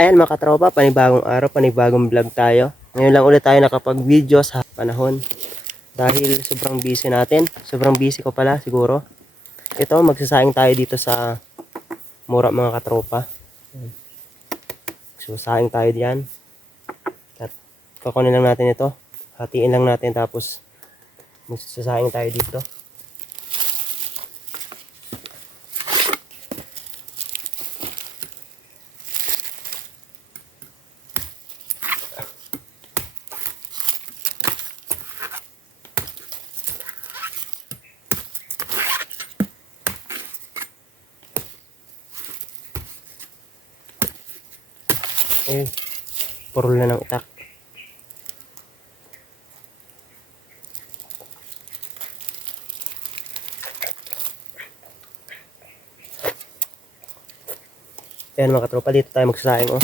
Ayan mga katropa, panibagong araw, panibagong vlog tayo. Ngayon lang ulit tayo nakapag-video sa panahon. Dahil sobrang busy natin. Sobrang busy ko pala siguro. Ito, magsasaing tayo dito sa mura mga katropa. Ayan. So, saing tayo diyan. At kukunin lang natin ito. Hatiin lang natin tapos magsasaing tayo dito. Purol na ng itak. Ayan mga katropa, dito tayo magsasaing oh.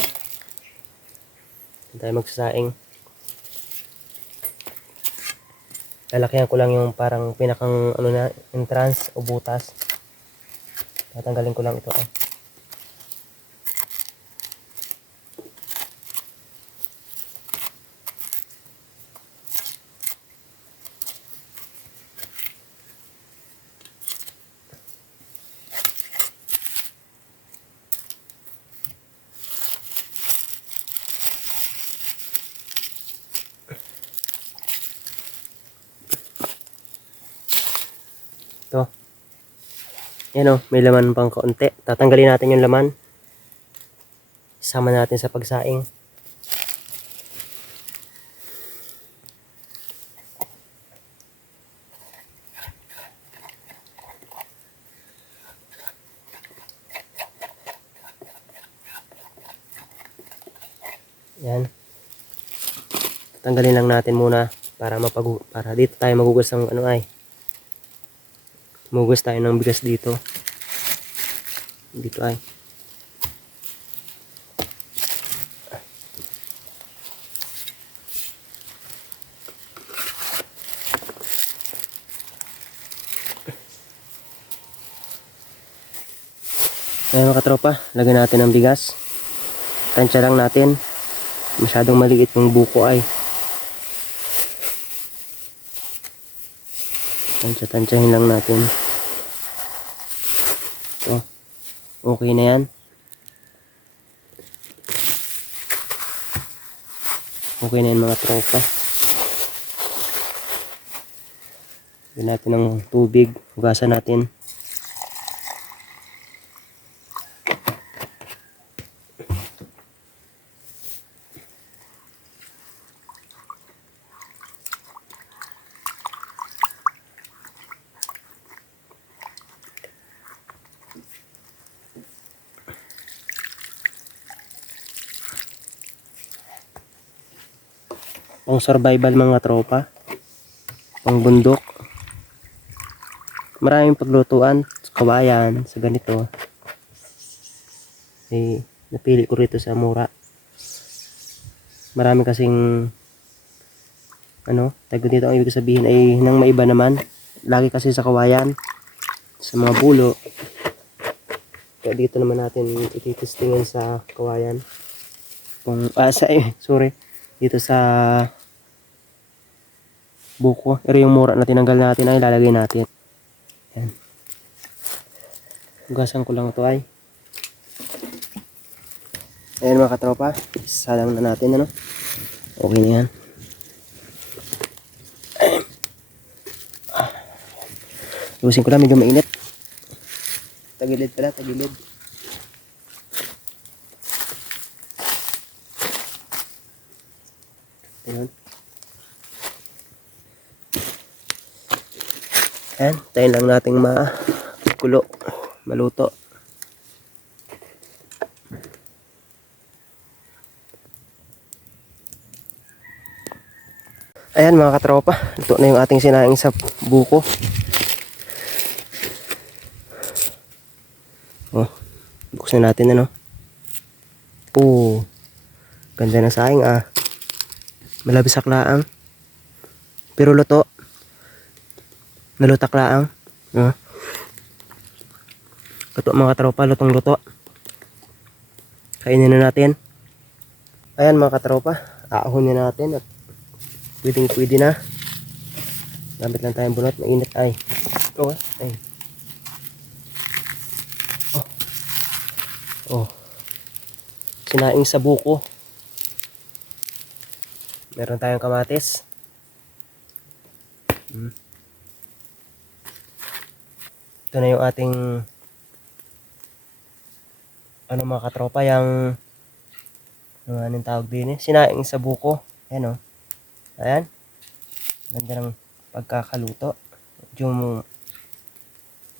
Dito tayo magsasaing. Lalakihan ko lang yung parang pinakang ano na, entrance o butas. Tatanggalin ko lang ito ah. Ito. Yan o, may laman pang kaunti. Tatanggalin natin yung laman. Isama natin sa pagsaing. Yan. Tanggalin lang natin muna para mapag para dito tayo magugas ng ano ay Mugas tayo ng bigas dito. Dito ay. Ayan mga katropa, lagyan natin ng bigas. Tansya lang natin. Masyadong maliit yung buko ay. Tansya-tansyahin lang natin. Oh, okay na yan. Okay na yan mga tropa. Lagyan natin ng tubig. Hugasan natin. Pang survival mga tropa. Pang bundok. Maraming paglutuan sa kawayan, sa ganito. Eh, napili ko rito sa mura. Marami kasing ano, tago dito ang ibig sabihin ay nang maiba naman. Lagi kasi sa kawayan, sa mga bulo. Kaya dito naman natin ititestingan sa kawayan. Kung, ah, sa, eh, sorry dito sa buko. Pero yung mura na tinanggal natin ay lalagay natin. Yan. Hugasan ko lang ito ay. Ayan mga katropa. Isalang na natin ano. Okay na yan. Lusin ko lang medyo mainit. Tagilid pala, tagilid. Ayan. Tayo lang nating makulo, maluto. Ayan mga katropa, ito na yung ating sinaing sa buko. Oh, buksan natin ano. Oh, ganda ng saing ah. Malabis laang. Pero luto. Nalutak laang. Uh. Luto mga tropa, lutong luto. Kainin na natin. Ayan mga katropa, aahonin natin at pwedeng pwede na. Gamit lang tayong bunot, mainit ay. Oh, ay. Oh. Oh. Sinaing sa buko. Meron tayong kamatis. Hmm. Ito na yung ating ano mga katropa, yung ano anong tawag din eh, sinaing sa buko. Ayan o. Ayan. Ganda ng pagkakaluto. Medyo,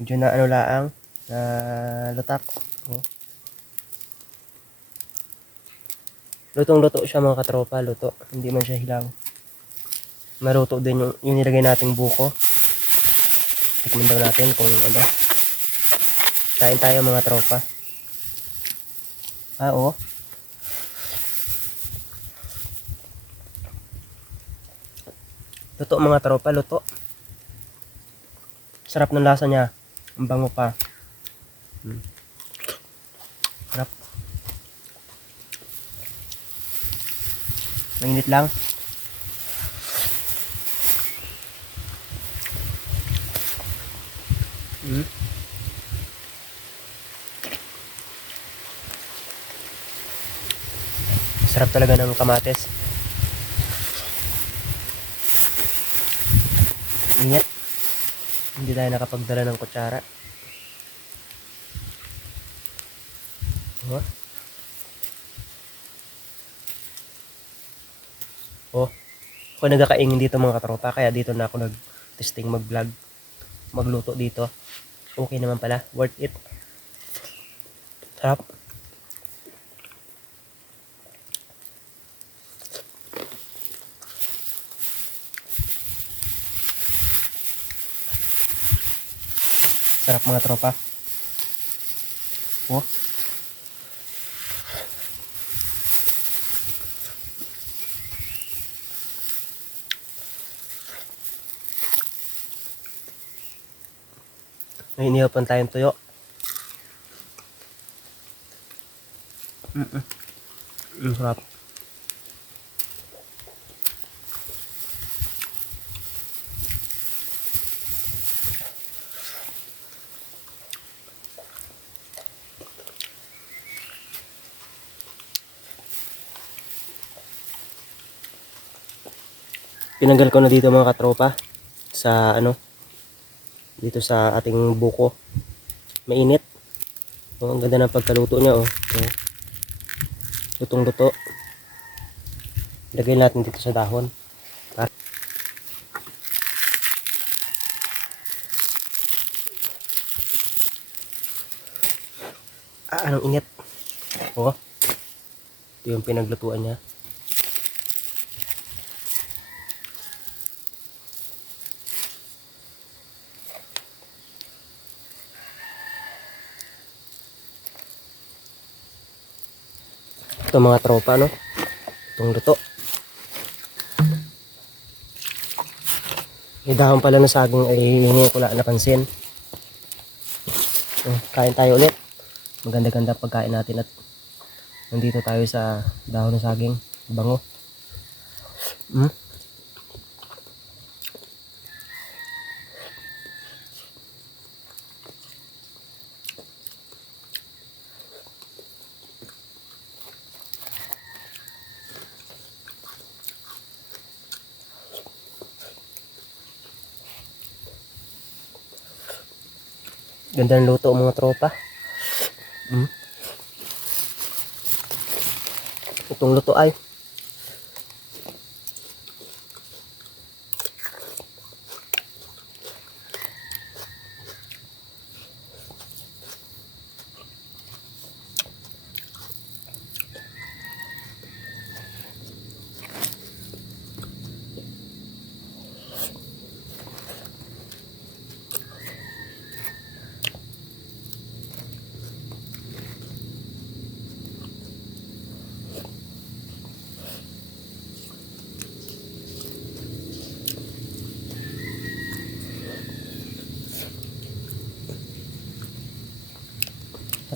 medyo na ano laang, na lutak. Oh. Lutong-luto siya mga katropa, luto. Hindi man siya hilaw. Maruto din yung, yung nilagay nating buko. Tikman daw natin kung ano. Kain tayo mga tropa. Ah, oo. Luto mga tropa, luto. Sarap ng lasa niya. Ang bango pa. Hmm. Sarap. Mainit lang. Hmm. Sarap talaga ng kamates. Ingat. Hindi tayo nakapagdala ng kutsara. Oh. Oh. Ako nagkakaingin dito mga katropa, kaya dito na ako nag-testing mag-vlog. Magluto dito. Okay naman pala. Worth it. Sarap. Sarap mga tropa. Oh. May inihapan tayong tuyo. Mm-mm. Mm, sarap. Pinanggal ko na dito mga katropa sa ano dito sa ating buko. Mainit. Oh, ang ganda ng pagkaluto niya oh. oh. Lutong-luto. Lagay natin dito sa dahon. Ah, anong init. Oh. Ito yung pinaglutuan niya. Ito mga tropa, no? Itong luto. Yung dahon pala ng saging ay hindi ko lang napansin. Oh, kain tayo ulit. Maganda-ganda pagkain natin at nandito tayo sa dahon ng saging. Bango. Hmm? Ganda ng luto mga tropa. Hmm? Itong luto ay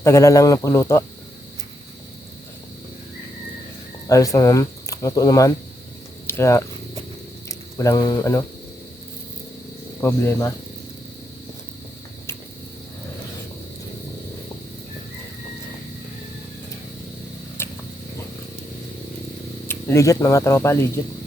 Natagalan lang ng pagluto. Ayos naman. Luto naman. Kaya, walang ano, problema. Legit mga tropa, legit.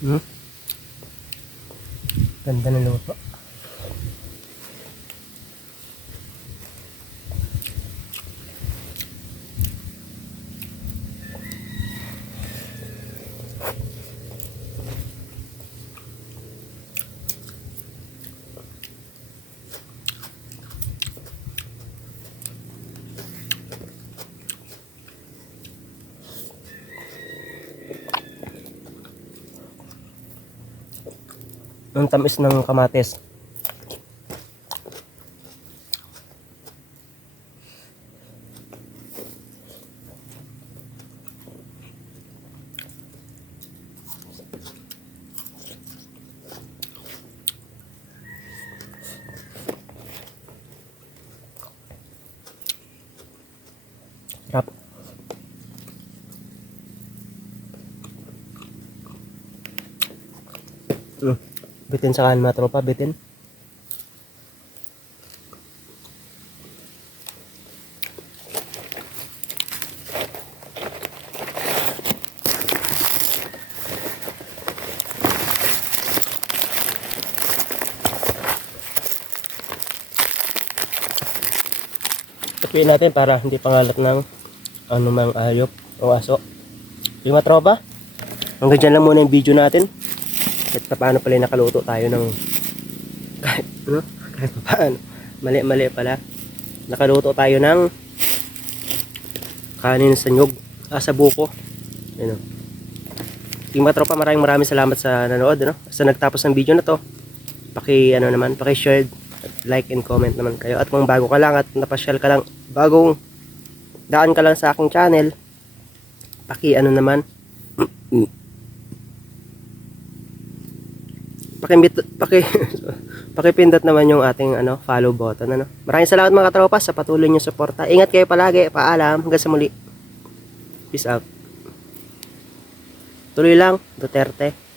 Hmm? Ganda ng luto. Ang tamis ng kamatis. Sarap. Mm. Bitin sa kanin mga tropa, bitin. Tapiin natin para hindi pangalat ng anumang ayop o aso. Yung mga tropa, hanggang dyan lang muna yung video natin kahit pa paano pala nakaluto tayo ng kahit ano? kahit pa paano. Mali mali pala. Nakaluto tayo ng kanin sa nyug. Ah, sa buko. Yun o yung mga tropa maraming maraming salamat sa nanood ano? sa nagtapos ng video na to paki ano naman paki share like and comment naman kayo. At kung bago ka lang at napasyal ka lang bagong daan ka lang sa aking channel paki ano naman pakimit paki pakipindot naman yung ating ano follow button ano. Maraming salamat mga tropa sa patuloy niyo suporta. Ingat kayo palagi. Paalam hanggang sa muli. Peace out. Tuloy lang Duterte.